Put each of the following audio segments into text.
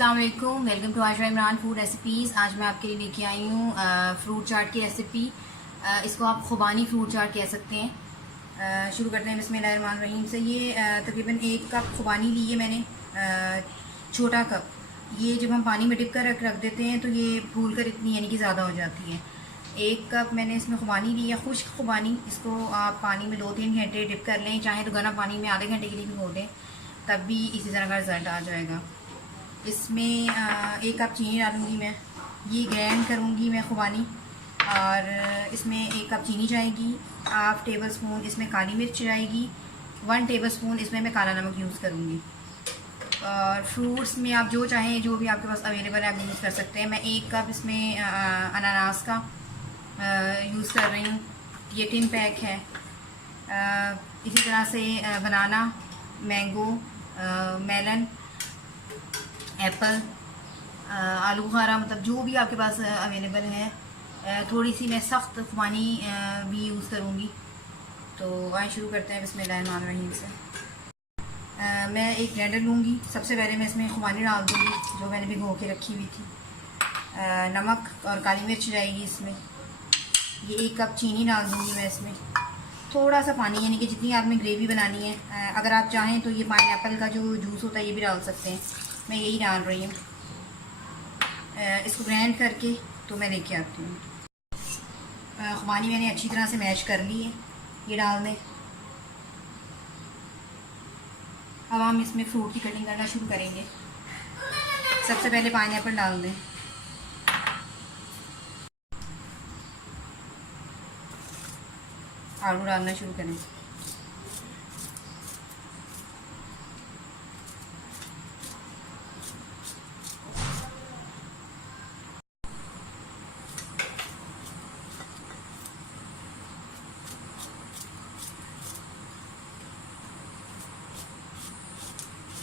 अस्सलाम वालेकुम, welcome to Ayesha Imran food recipes. आज मैं आपके लिए लेके आई हूँ फ्रूट चाट की रेसिपी। इसको आप खुबानी फ्रूट चाट कह सकते हैं। शुरू करते हैं बिस्मिल्लाहिर्रहमानिर्रहीम से। ये तकरीबन 1 कप खुबानी ली है मैंने, छोटा कप। ये जब हम पानी में डिप कर रख देते हैं तो ये फूल कर इतनी यानी कि ज़्यादा हो जाती है। 1 कप मैंने इसमें खुबानी ली है, खुश्क खुबानी। इसको आप पानी में 2-3 घंटे डिप कर लें, चाहे तो गर्म पानी में आधे घंटे के लिए भिगो दें, तब भी इसी तरह का रिज़ल्ट आ जाएगा। इसमें 1 कप चीनी डालूँगी मैं। ये ग्राइंड करूँगी मैं खुबानी, और इसमें 1 कप चीनी जाएगी। 1/2 टेबल स्पून इसमें काली मिर्च जाएगी। 1 टेबल स्पून इसमें मैं काला नमक यूज़ करूँगी। और फ्रूट्स में आप जो चाहें, जो भी आपके पास अवेलेबल है आप यूज़ कर सकते हैं। मैं 1 कप इसमें अनानास का यूज़ कर रही हूँ, ये टिन पैक है। इसी तरह से बनाना, मैंगो, मेलन, एप्पल, आलू बुखारा, मतलब जो भी आपके पास अवेलेबल है। थोड़ी सी मैं सख्त खुबानी भी यूज़ करूँगी। तो आए शुरू करते हैं बिस्मिल्लाहिर्रहमानिर्रहीम से। मैं एक ग्राइंडर लूँगी। सबसे पहले मैं इसमें खुबानी डाल दूँगी जो मैंने भिगो के रखी हुई थी। नमक और काली मिर्च जाएगी इसमें। ये 1 कप चीनी डाल दूँगी मैं इसमें। थोड़ा सा पानी, यानी कि जितनी आपने ग्रेवी बनानी है। अगर आप चाहें तो ये पाइनएप्पल का जो जूस होता है ये भी डाल सकते हैं, मैं यही डाल रही हूँ। इसको ग्राइंड करके तो मैं लेके आती हूँ। खुबानी मैंने अच्छी तरह से मैश कर ली है, ये डाल दें। अब हम इसमें फ्रूट की कटिंग करना शुरू करेंगे। सबसे पहले पाइनएप्पल डाल दें। आलू डालना शुरू करें।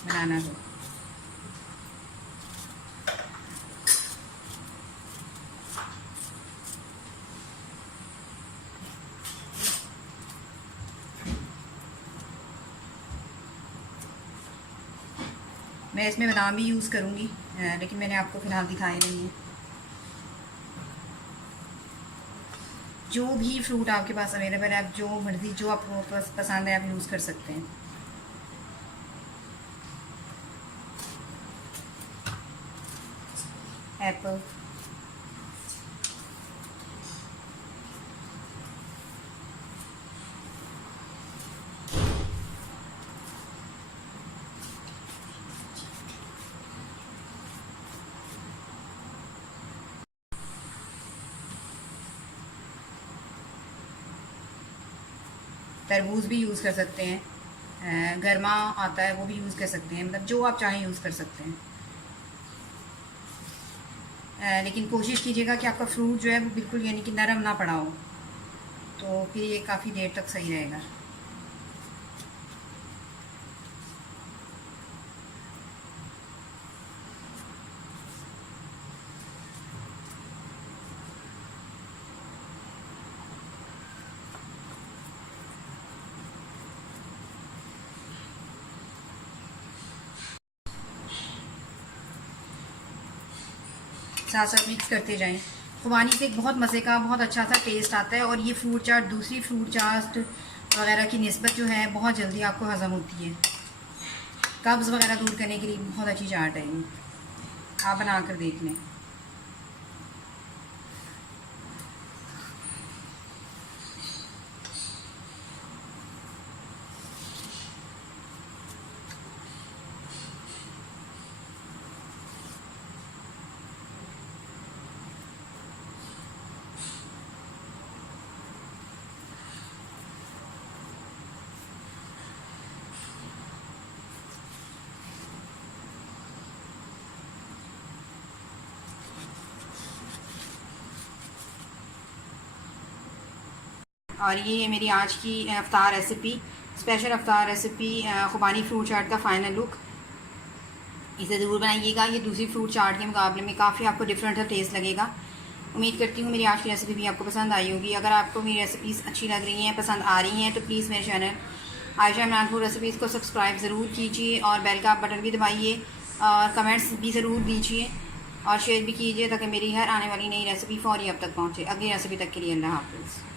बनाना दो। मैं इसमें बादाम भी यूज़ करूँगी, लेकिन मैंने आपको फ़िलहाल दिखाए नहीं है। जो भी फ्रूट आपके पास अवेलेबल है, आप जो मर्ज़ी, जो आपको पसंद है आप यूज़ कर सकते हैं। एप्पल, तरबूज भी यूज़ कर सकते हैं। गर्मा आता है वो भी यूज़ कर सकते हैं, मतलब जो आप चाहें यूज़ कर सकते हैं। लेकिन कोशिश कीजिएगा कि आपका फ्रूट जो है वो बिल्कुल यानी कि नरम ना पड़ा हो, तो फिर ये काफ़ी देर तक सही रहेगा। साथ साथ मिक्स करते जाएं। खुबानी से एक बहुत मज़े का, बहुत अच्छा सा टेस्ट आता है। और ये फ्रूट चाट दूसरी फ्रूट चाट वगैरह की निस्बत जो है बहुत जल्दी आपको हज़म होती है। कब्ज़ वगैरह दूर करने के लिए बहुत अच्छी चाट है ये, आप बना कर देख लें। और ये मेरी आज की अफ्तार रेसिपी, स्पेशल अफ्तार रेसिपी, खुबानी फ्रूट चाट का फ़ाइनल लुक। इसे ज़रूर बनाइएगा। ये दूसरी फ्रूट चाट के मुकाबले में काफ़ी आपको डिफरेंट टेस्ट लगेगा। उम्मीद करती हूँ मेरी आज की रेसिपी भी आपको पसंद आई होगी। अगर आपको मेरी रेसिपीज़ अच्छी लग रही हैं, पसंद आ रही हैं, तो प्लीज़ मेरे channel Ayesha Imran food recipes को सब्सक्राइब ज़रूर कीजिए और बेल का बटन भी दबाइए और कमेंट्स भी ज़रूर दीजिए और शेयर भी कीजिए ताकि मेरी हर आने वाली नई रेसिपी फ़ौरी अब तक पहुँचे। अगली रेसिपी तक के लिए अल्लाह हाफ़िज़।